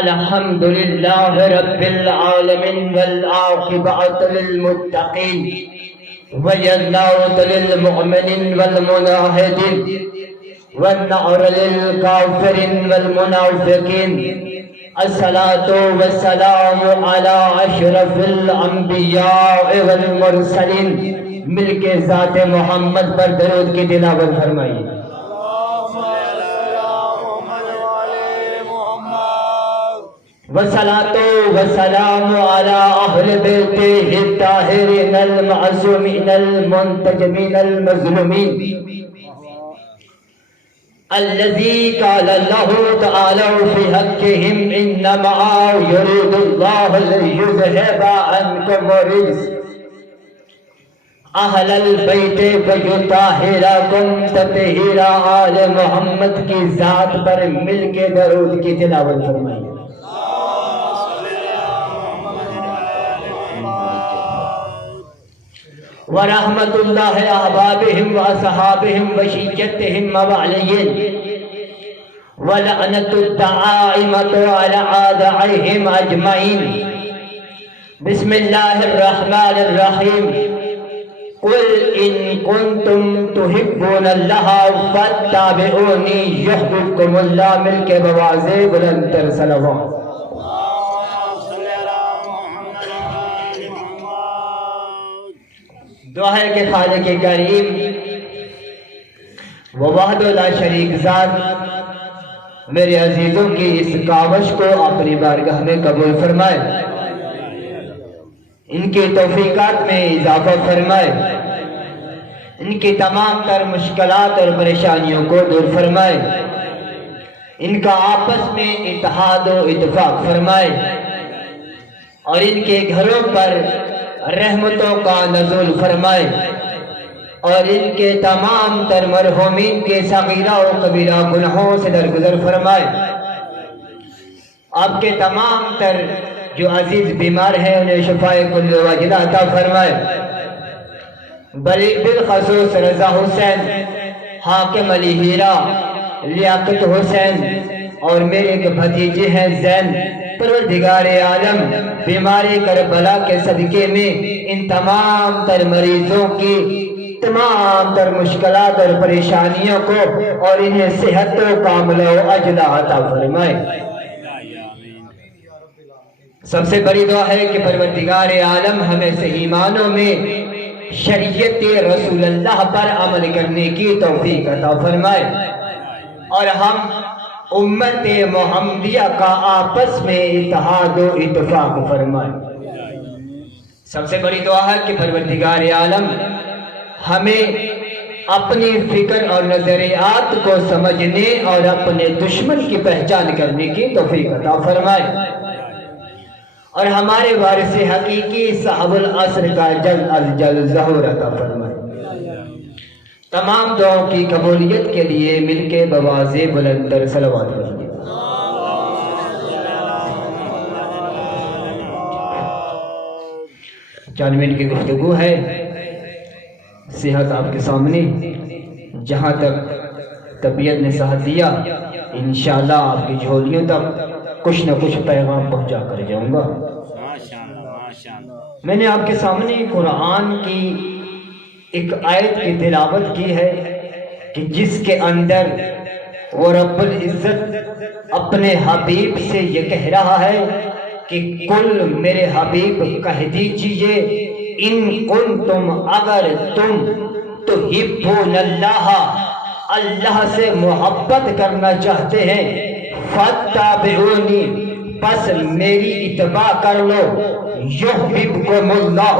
الحمد لله رب العالمين والعاقبة للمتقين والعاقبة للمؤمنين والمناهدين والنار للكافرين والمنافقين. الصلاة والسلام على أشرف الأنبياء والمرسلين. مل کے ذات محمد پر درود کی تلاوت فرمائیے. والصلاة والسلام على أهل بيته الطاهرين المعصومين المنتجبين المظلومين الذي قال الله تعالى في حقهم إنما يريد الله ليذهب عنكم الرجس اہل البیت ویطہرکم تطہیرا. آل محمد کی ذات پر مل کے درود کی تلاوت فرمائیے. ورحمت اللہ احبابہم واصحابہم وشیعتہم وعلیہم ولعنت الدعائمۃ علی اعدائہم اجمعین. بسم اللہ الرحمن الرحیم. قل ان کنتم تحبون اللہ فاتبعونی یحببکم اللہ. مل کے بواضح بلندتر صلوات. دعا ہے کہ خالق کریم وہ وحدہ لا شریک ذات میرے عزیزوں کی اس کاوش کو اپنی بارگاہ میں قبول فرمائے، ان کی توفیقات میں اضافہ فرمائے، ان کی تمام تر مشکلات اور پریشانیوں کو دور فرمائے، ان کا آپس میں اتحاد و اتفاق فرمائے اور ان کے گھروں پر رحمتوں کا نزول فرمائے اور ان کے تمام تر مرحومین کے صغیرہ و کبیرہ گناہوں سے درگزر فرمائے. آپ کے تمام تر جو عزیز بیمار ہیں انہیں شفائے کل وجلہ عطا فرمائے. بالخصوص رضا حسین، حاکم علی ہیرا، لیاقت حسین اور میرے ایک بھتیجے ہیں زین. پروردگار عالم بیماری کربلا کے صدقے میں ان تمام تر مریضوں کی تمام تر مشکلات اور پریشانیوں کو اور انہیں صحت و کاملہ و اجلہ عطا فرمائے. سب سے بڑی دعا ہے کہ پروردگار عالم ہمیں صحیح معنوں میں شریعت رسول اللہ پر عمل کرنے کی توفیق عطا فرمائے اور ہم امت محمدیہ کا آپس میں اتحاد و اتفاق فرمائے. سب سے بڑی دعا ہے کہ پروردگار عالم ہمیں اپنی فکر اور نظریات کو سمجھنے اور اپنے دشمن کی پہچان کرنے کی توفیق عطا فرمائے اور ہمارے وارث حقیقی صاحب العصر کا جلد از جلد ظہور عطا فرمائے. تمام دعاؤں کی قبولیت کے لیے مل کے بواضح بلندتر صلوات پڑھیے. چند منٹ کی گفتگو ہے، صحت آپ کے سامنے. جہاں تک طبیعت نے ساتھ دیا انشاءاللہ آپ کی جھولیوں تک کچھ نہ کچھ پیغام پہنچا کر جاؤں گا. میں نے آپ کے سامنے قرآن کی ایک آیت کی تلاوت کی ہے کہ جس کے اندر وہ رب العزت اپنے حبیب سے یہ کہہ رہا ہے کہ کل میرے حبیب کہہ دیجئے ان کنتم اگر تم تحبون اللہ، اللہ سے محبت کرنا چاہتے ہیں، فاتبعونی بس میری اتباع کر لو، یحببکم اللہ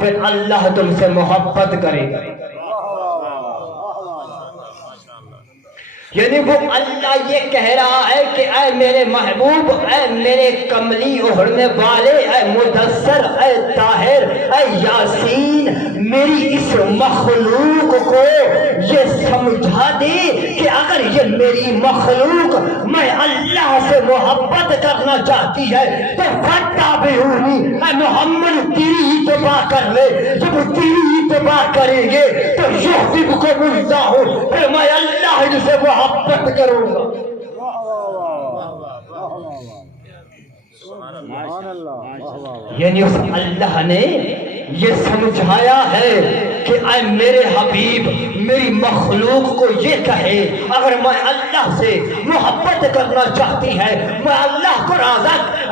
پھر اللہ تم سے محبت کرے گا. یعنی وہ اللہ یہ کہہ رہا ہے کہ اے میرے محبوب، اے میرے کملی اڑنے والے، اے مدثر، اے طاہر، اے یاسین، میری اس مخلوق کو یہ سمجھا دے کہ اگر یہ میری مخلوق میں اللہ سے محبت کرنا چاہتی ہے تو فاتبعونی، اے محمد تیری اتباع کر لے. جب تیری اتباع کریں گے تو یحببکم اللہ، پھر میں اللہ سے محبت کروں گا. یعنی اس اللہ نے یہ سمجھایا ہے کہ اے میرے حبیب میری مخلوق کو یہ کہے اگر میں اللہ سے محبت کرنا چاہتی ہے، میں اللہ کو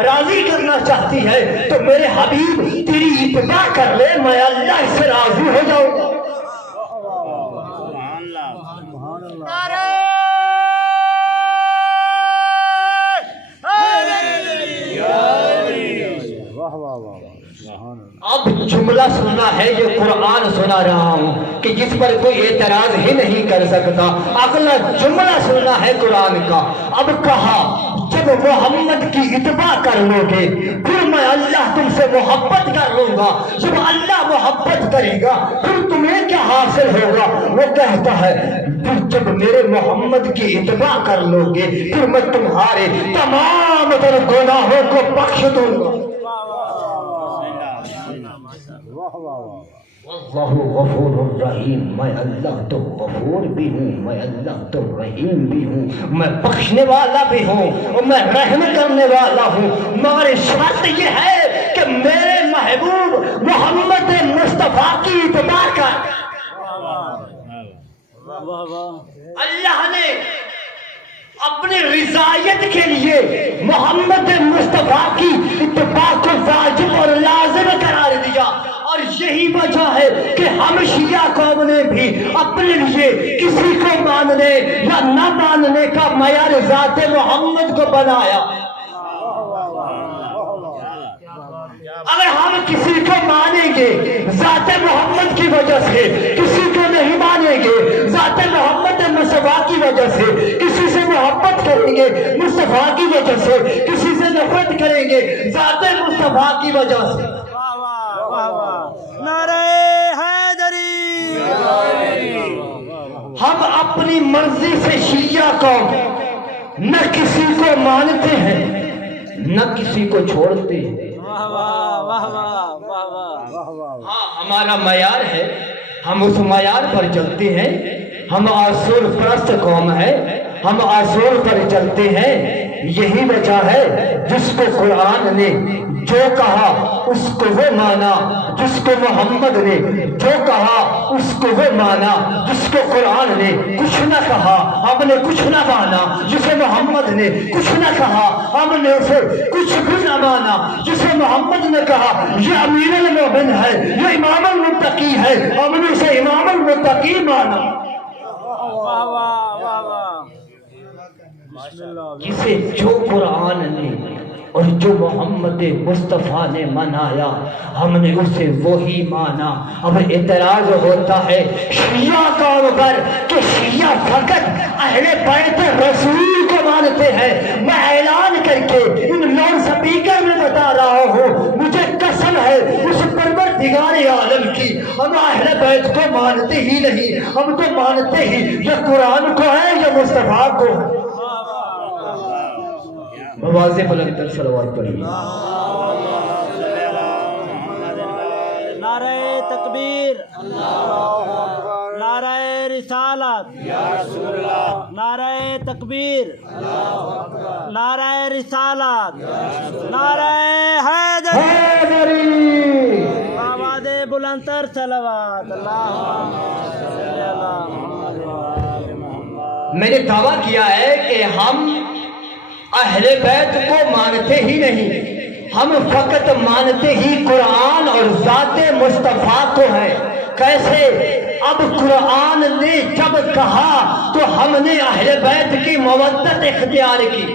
راضی کرنا چاہتی ہے تو میرے حبیب تیری اتباع کر لے، میں اللہ سے راضی ہو جاؤں گا۔ اب جملہ سنا ہے، یہ قرآن سنا رہا ہوں کہ جس پر کوئی اعتراض ہی نہیں کر سکتا، اگلا جملہ سنا ہے قرآن کا۔ اب کہا جب محمد کی اتباع کر لو گے پھر میں اللہ تم سے محبت کر لوں گا، جب اللہ محبت کرے گا پھر تمہیں کیا حاصل ہوگا؟ وہ کہتا ہے پھر جب میرے محمد کی اتباع کر لو گے پھر میں تمہارے تمام تر گناہوں کو بخش دوں گا۔ اللہ غفور الرحیم، میں اللہ تو غفور بھی ہوں، میں اللہ تو رحیم بھی ہوں، میں بخشنے والا بھی ہوں اور میں رحم کرنے والا ہوں، مگر شرط یہ ہے کہ میرے محبوب محمد مصطفیٰ کی اتباع کر۔ اللہ نے اپنی رضایت کے لیے محمد مصطفیٰ کی اتباع کو واجب اور لازم قرار دیا، اور یہی وجہ ہے کہ ہم شیعہ قوم نے بھی اپنے لیے کسی کو ماننے یا نہ ماننے کا معیار ذات محمد کو بنایا۔ اگر ہم کسی کو مانیں گے ذات محمد کی وجہ سے، کسی کو نہیں مانیں گے ذات محمد مصطفیٰ کی وجہ سے، کسی سے محبت کریں گے مصطفیٰ کی وجہ سے، کسی سے نفرت کریں گے ذات مصطفیٰ کی وجہ سے۔ نعرہ حیدری، ہم اپنی مرضی سے شیعہ قوم نہ کسی کو مانتے ہیں نہ کسی کو چھوڑتے ہیں۔ ہاں ہمارا معیار ہے، ہم اس معیار پر چلتے ہیں، ہم اصول پرست قوم ہے، ہم اصول پر چلتے ہیں۔ یہی وجہ ہے جس کو قرآن نے جو کہا اس کو وہ مانا، جس کو محمد نے جو کہا اس کو وہ مانا، جس کو قرآن نے کچھ نہ کہا ہم نے کچھ نہ مانا، جسے محمد نے کچھ نہ کہا ہم نے اسے کچھ بھی نہ مانا، جسے محمد نے کہا یہ امیر المومن ہے، یہ امام المتقی ہے، ہم نے اسے امام المتقی مانا۔ جسے جو قرآن نے اور جو محمد مصطفیٰ نے منایا ہم نے اسے وہی مانا۔ اب اعتراض ہوتا ہے شیعہ قوم پر کہ شیعہ فقط اہل بیت رسول کو مانتے ہیں۔ میں اعلان کر کے ان لاؤڈ سپیکر میں بتا رہا ہوں، مجھے قسم ہے اس پروردگار عالم کی، ہم اہل بیت کو مانتے ہی نہیں، ہم تو مانتے ہی یا قرآن کو ہے یا مصطفیٰ کو ہے۔ واضح بلند تر صلوات پڑھیے۔ نعرہ تکبیر، نعرہ رسالت، نعرہ تکبیر، نعرہ رسالت، نعرہ حیدری، آواز بلند تر صلوات۔ میں نے دعویٰ کیا ہے کہ ہم اہل بیت کو مانتے ہی نہیں، ہم فقط مانتے ہی قرآن اور ذات مصطفیٰ کو ہے۔ کیسے؟ اب قرآن نے جب کہا تو ہم نے اہل بیت کی مودت اختیار کی،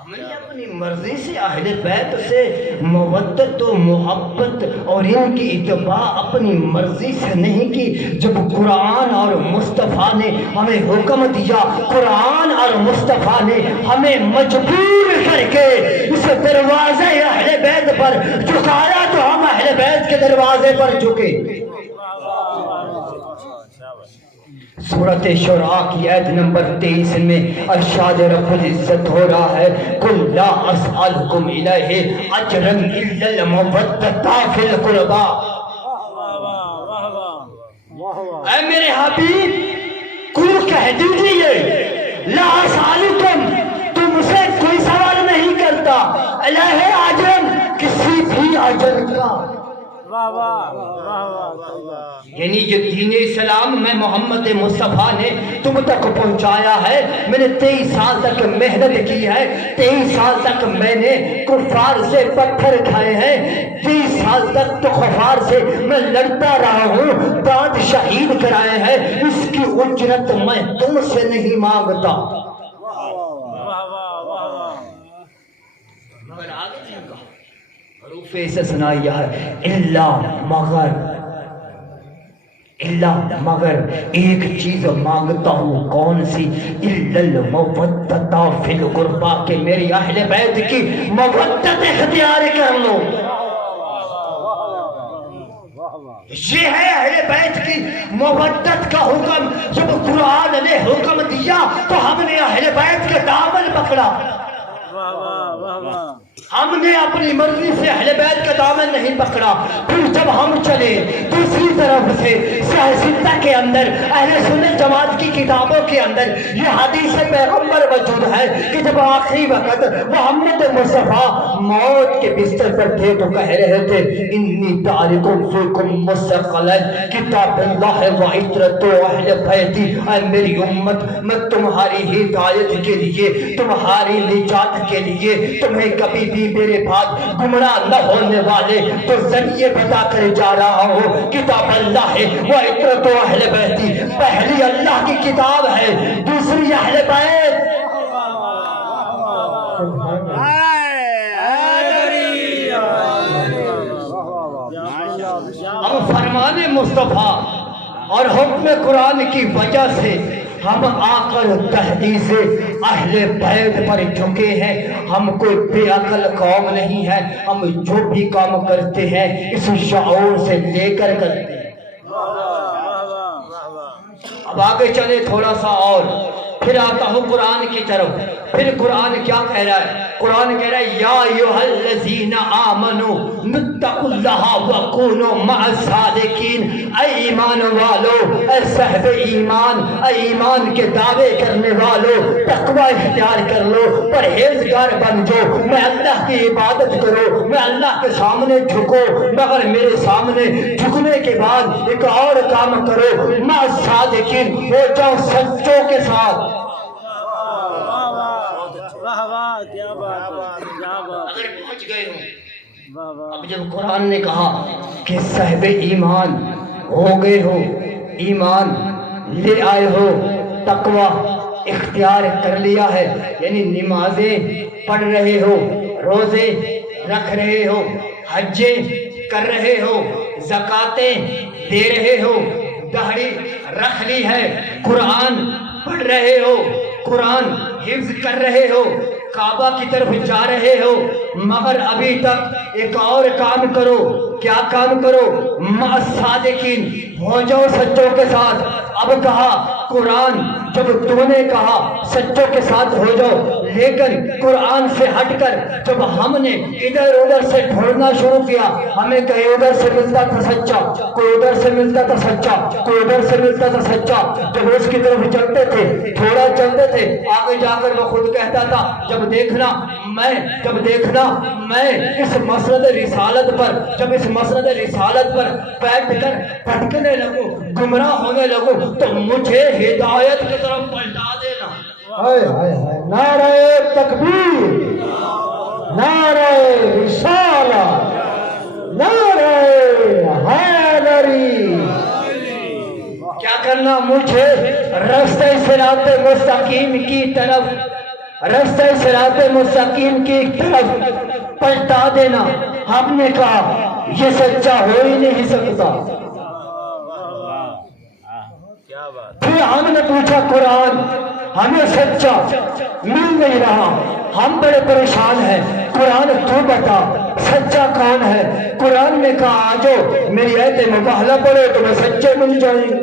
ہم نے اپنی مرضی سے اہل بیت سے مودت و محبت اور ان کی اتباع اپنی مرضی سے نہیں کی۔ جب قرآن اور مصطفیٰ نے ہمیں حکم دیا، قرآن اور مصطفیٰ نے ہمیں مجبور کر کے اس دروازے اہل بیت پر جھکایا تو ہم اہل بیت کے دروازے پر جھکے۔ سورۃ شعراء کی آیت نمبر 23 میں ارشاد رب العزت ہو رہا ہے قُلْ لَا أَسْأَلُكُمْ إِلَيْهِ أَجْرًا إِلَّا الْمَوَدَّةَ فِي الْقُرْبَى۔ اے میرے حبیب کو کہہ دیجئے لا اسالکم، تم سے کوئی سوال نہیں کرتا، الہ اجرن، کسی بھی اجر کا۔ واہ واہ واہ واہ، یعنی جو دین اسلام میں محمد مصطفیٰ نے تم تک پہنچایا ہے، میں نے 23 سال تک محنت کی ہے، 23 سال تک میں نے کفار سے پتھر کھائے ہیں، 23 سال تک تو کفار سے میں لڑتا رہا ہوں، دانت شہید کرائے ہیں، اس کی اجرت میں تم سے نہیں مانگتا۔ واہ واہ واہ، مگر آگے نہیں کہا، حروف استثنائیہ ہے، الا مگر ایک چیز مانگتا ہوں، کون سی؟ الا المودۃ فی القربا، کہ میری اہل بیت کی مودت اختیار کر لو۔ یہ ہے اہل بیت کی مودت کا حکم۔ جب قرآن نے حکم دیا تو ہم نے اہل بیت کے دامن پکڑا، واہ واہ واہ واہ، ہم نے اپنی مرضی سے اہل بیت کا دامن نہیں پکڑا۔ پھر جب ہم چلے دوسری طرف سے سیاستہ کے اندر، اہل سنت جماعت کی کتابوں کے اندر یہ حدیث پیغمبر موجود ہے کہ جب آخری وقت محمد مصطفیٰ موت کے بستر پر تھے تو کہہ رہے تھے انی تارک فیکم مستقلا کتاب اللہ و عطرت اہل بیتی، اے میری امت میں تمہاری ہدایت کے لیے، تمہاری نجات کے لیے، تمہیں کبھی بھی میرے بعد گمراہ نہ ہونے والے تو ذریعے بتا کر جا رہا ہوں۔ کتاب اللہ ہے وہ عطرت و اہل بیتی، پہلی اللہ کی کتاب ہے، دوسری اہل بیت۔ اب فرمان مصطفیٰ اور حکم قرآن کی وجہ سے ہم آ کر تحدیث اہل بیت پر جھکے ہیں۔ ہم کوئی بے عقل قوم نہیں ہے، ہم جو بھی کام کرتے ہیں اس شعور سے لے کر کرتے ہیں۔ اب آگے چلے تھوڑا سا اور، پھر آتا ہوں قرآن کی طرف۔ پھر قرآن کیا کہہ رہا ہے؟ قرآن کہہ رہا ہے یا ایھا الذین آمنوا اتقوا اللہ وکونوا مع الصادقین، اے ایمان والو، اے صاحب ایمان، اے ایمان کے دعوے کرنے والو، تقوی اختیار کر لو، پرہیزگار بن جاؤ، میں اللہ کی عبادت کرو، میں اللہ کے سامنے جھکو، مگر میرے سامنے جھکنے کے بعد ایک اور کام کرو، مع الصادقین، ہو جاؤ سچوں کے ساتھ۔ واہ واہ، کیا بات ہے، کیا بات، اگر پہنچ گئے ہوں، واہ واہ، اب جب قرآن نے کہا کہ صاحب ایمان ہو گئے ہو، ایمان لے آئے ہو، تقوی اختیار کر لیا ہے، یعنی نمازیں پڑھ رہے ہو، روزے رکھ رہے ہو، حجیں کر رہے ہو، زکاتیں دے رہے ہو، دہڑی رکھ لی ہے، قرآن پڑھ رہے ہو، قرآن حفظ کر رہے ہو، کعبہ کی طرف جا رہے ہو، مگر ابھی تک ایک اور کام کرو۔ کیا کام کرو؟ مع الصادقین، ہو جاؤ سچوں کے ساتھ۔ اب کہا قرآن، جب تم نے کہا سچوں کے ساتھ ہو جاؤ، لیکن قرآن سے ہٹ کر جب ہم نے ادھر ادھر سے ڈھونڈنا شروع کیا، ہمیں کہیں ادھر سے ملتا تھا سچا، کوئی ادھر سے ملتا تھا سچا، کوئی ادھر سے ملتا تھا سچا، جب اس کی طرف چلتے تھے، تھوڑا چلتے تھے، آگے جا کر وہ خود کہتا تھا جب دیکھنا میں اس مسند رسالت پر، جب اس مسند رسالت پر بیٹھ کر بھٹکنے لگوں، گمراہ ہونے لگوں، تو مجھے ہدایت کی طرف پلٹا دینا۔ ہائے ہائے ہائے، نعرہ تکبیر، نعرہ رسالت، نعرہ حیدری۔ کیا کرنا؟ مجھے رستہ صراط مستقیم کی طرف، رستہ صراط مستقیم کی طرف پلٹا دینا۔ ہم نے کہا یہ سچا ہو ہی نہیں سکتا۔ پھر ہم نے پوچھا قرآن، ہمیں سچا مل نہیں رہا، ہم بڑے پریشان ہیں، قرآن تو بتا سچا کون ہے؟ قرآن نے کہا آ جاؤ میری آیت مباہلہ پڑھو تمہیں سچے مل جائیں گے۔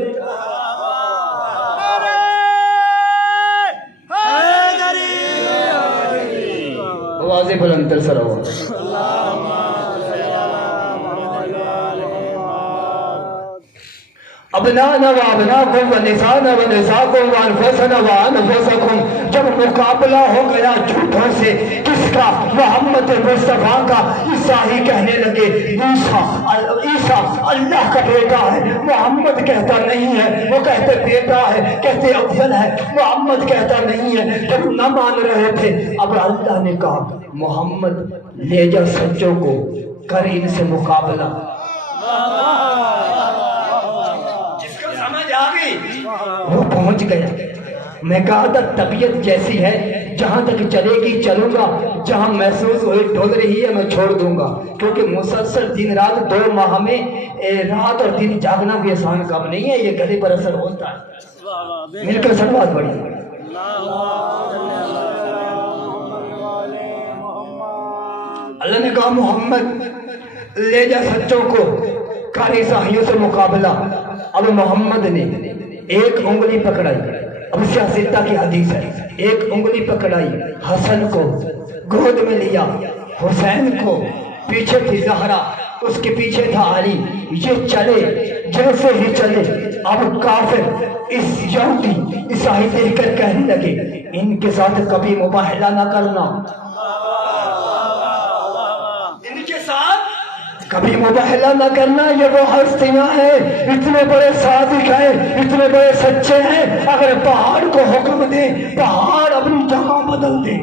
آوازیں بلند تر سر ہو۔ ابنانا و ابناکم و نسانا و نساکم و انفسنا و انفسکم. جب مقابلہ ہو گیا جھوٹوں سے، کس کا؟ محمد مصطفیٰ کا. عیسیٰ ہی کہنے لگے عیسیٰ اللہ کا بیٹا ہے. محمد کہتا نہیں ہے، وہ کہتے بیٹا ہے، کہتے افضل ہے. محمد کہتا نہیں ہے. جب نہ مان رہے تھے، اب اللہ نے کہا محمد لے جا سچوں کو، کر ان سے مقابلہ. وہ پہنچ گیا. میں کہا تھا طبیعت جیسی ہے، جہاں تک چلے گی چلوں گا، جہاں محسوس ہوئے ڈول رہی ہے میں چھوڑ دوں گا. کیونکہ مسلسل دن رات 2 ماہ میں رات اور دن جاگنا بھی آسان کام نہیں ہے، یہ گلے پر اثر ہوتا ہے. مل کر سلوات پڑھی. اللہ نے کہا محمد لے جا سچوں کو، کر عیسائیوں سے مقابلہ. اب محمد نے ایک انگلی پکڑائی. اب سیاستہ کی حدیث ہے، ایک انگلی پکڑائی، حسن کو گود میں لیا، حسین کو، پیچھے تھی زہرا، اس کے پیچھے تھا علی. یہ چلے جیسے ہی چلے. اب کافر اس یہودی عیسائی دیکھ کر کہنے لگے ان کے ساتھ کبھی مباہلہ نہ کرنا، ان کے ساتھ کبھی مباہلہ نہ کرنا. یہ وہ ہستیاں ہیں، اتنے بڑے صادق ہیں، اتنے بڑے سچے ہیں، اگر پہاڑ کو حکم دیں پہاڑ اپنی جگہ بدل دیں.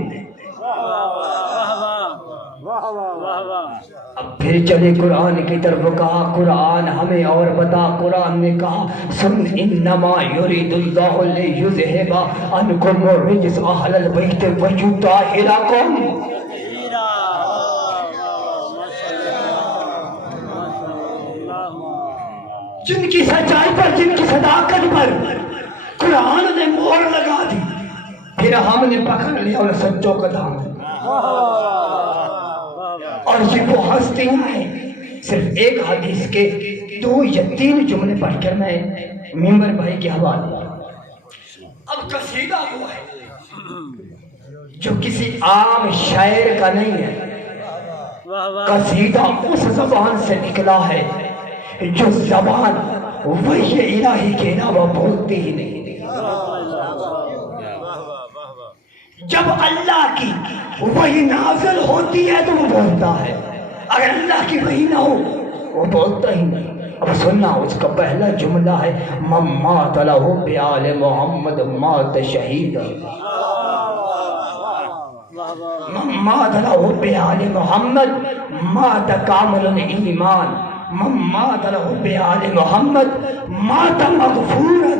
اب پھر چلے قرآن کی طرف. کہا قرآن ہمیں اور بتا. قرآن نے کہا سن انما یرید اللہ لیذھب عنکم الرجس اہل البیت ویطہرکم. جن کی سچائی پر، جن کی صداقت پر قرآن نے مہر لگا دی، پھر ہم نے پکڑ لیا اور سچوں کا دامن. اور یہ وہ ہستیاں ہیں. صرف ایک حدیث کے 2 یا 3 جملے پڑھ کر میں ممبر بھائی کے حوالے. اب قصیدہ وہ ہے جو کسی عام شاعر کا نہیں ہے. قصیدہ اس زبان سے نکلا ہے جو زبان وحی الہی کے علاوہ بولتی ہی نہیں. جب اللہ کی وحی نازل ہوتی ہے تو وہ بولتا ہے، اگر اللہ کی وحی نہ ہو وہ بولتا ہی نہیں. اب سننا اس کا پہلا جملہ ہے من مات لہ بآل محمد مات شہید. من مات لہ بآل محمد مات کامل الایمان. من مات لہ بآل محمد مات مغفورا.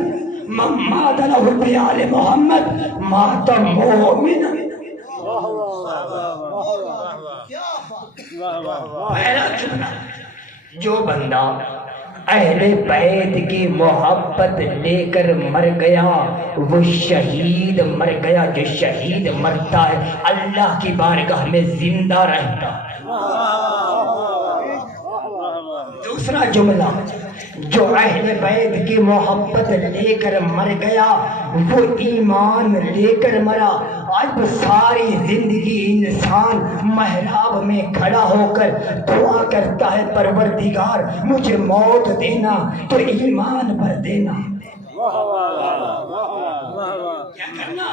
من مات لہ بآل محمد مات مومنا. پہلا جملہ، جو بندہ اہل بیت کی محبت لے کر مر گیا وہ شہید مر گیا. جو شہید مرتا ہے اللہ کی بارگاہ میں زندہ رہتا ہے. دوسرا جملہ، جو اہل بیت کی محبت لے کر مر گیا وہ ایمان لے کر مرا. آج ساری زندگی انسان محراب میں کھڑا ہو کر دعا کرتا ہے پروردگار مجھے موت دینا تو ایمان پر دینا. کیا کرنا؟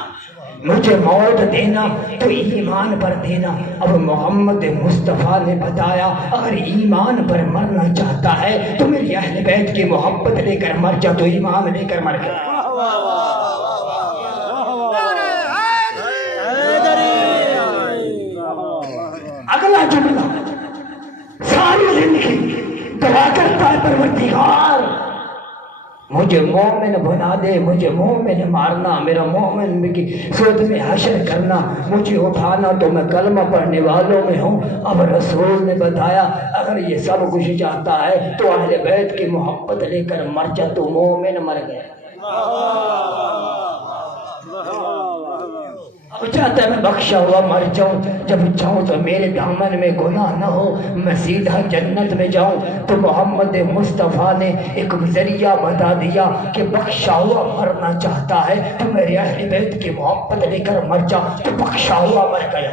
مجھے موت دینا تو ایمان پر دینا. اب محمد مصطفیٰ نے بتایا اگر ایمان پر مرنا چاہتا ہے تو میری اہل بیت کی محبت لے کر مر جا تو ایمان لے کر مر گیا. اگلا جملہ، ساری زندگی دعا کرتا ہے پروردگار مجھے مومن بنا دے، مجھے مومن مارنا، میرا مومن کی صورت میں حشر کرنا، مجھے اٹھانا تو میں کلمہ پڑھنے والوں میں ہوں. اب رسول نے بتایا اگر یہ سب کچھ چاہتا ہے تو اہل بیت کی محبت لے کر مر جا تو مومن مر گیا. اب چاہتا ہے میں بخشا ہوا مر جاؤں، جب جاؤں تو میرے دامن میں گناہ نہ ہو، میں سیدھا جنت میں جاؤں. تو محمد مصطفیٰ نے ایک ذریعہ بتا دیا کہ بخشا ہوا مرنا چاہتا ہے تو میرے اہل بیت کی محبت لے کر مر جا تو بخشا ہوا مر گیا.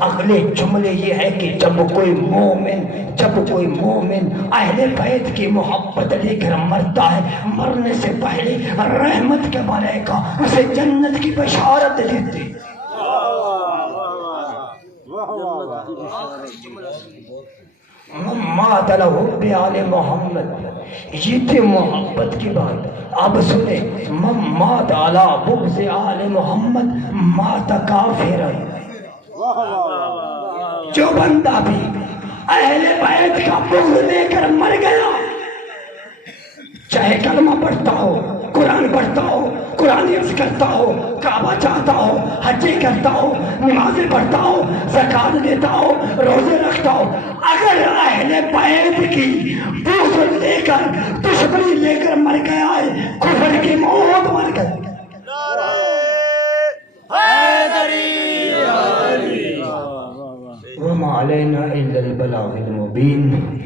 اگلے جملے یہ ہے کہ جب کوئی مومن اہل بیت کی محبت لے کر مرتا ہے مرنے سے پہلے رحمت کے ملائکہ اسے جنت کی بشارت دیتے مات له بآل محمد یہ تھی محبت کی بات اب سنیں مات علی بغض آل محمد مات کافرا جو بندہ بھی اہل بیت کا بغض لے کر مر گیا چاہے کلمہ پڑھتا ہو قرآن پڑھتا ہو قرآن حفظ کرتا ہو کعبہ چاہتا ہو حجی کرتا ہو نمازیں پڑھتا ہو زکات دیتا ہو روزے رکھتا ہو اگر اہل بیت کی بغض لے کر دشمنی لے کر مر گیا ہے کفر کی موت مر گئی وما علينا إلا البلاغ المبين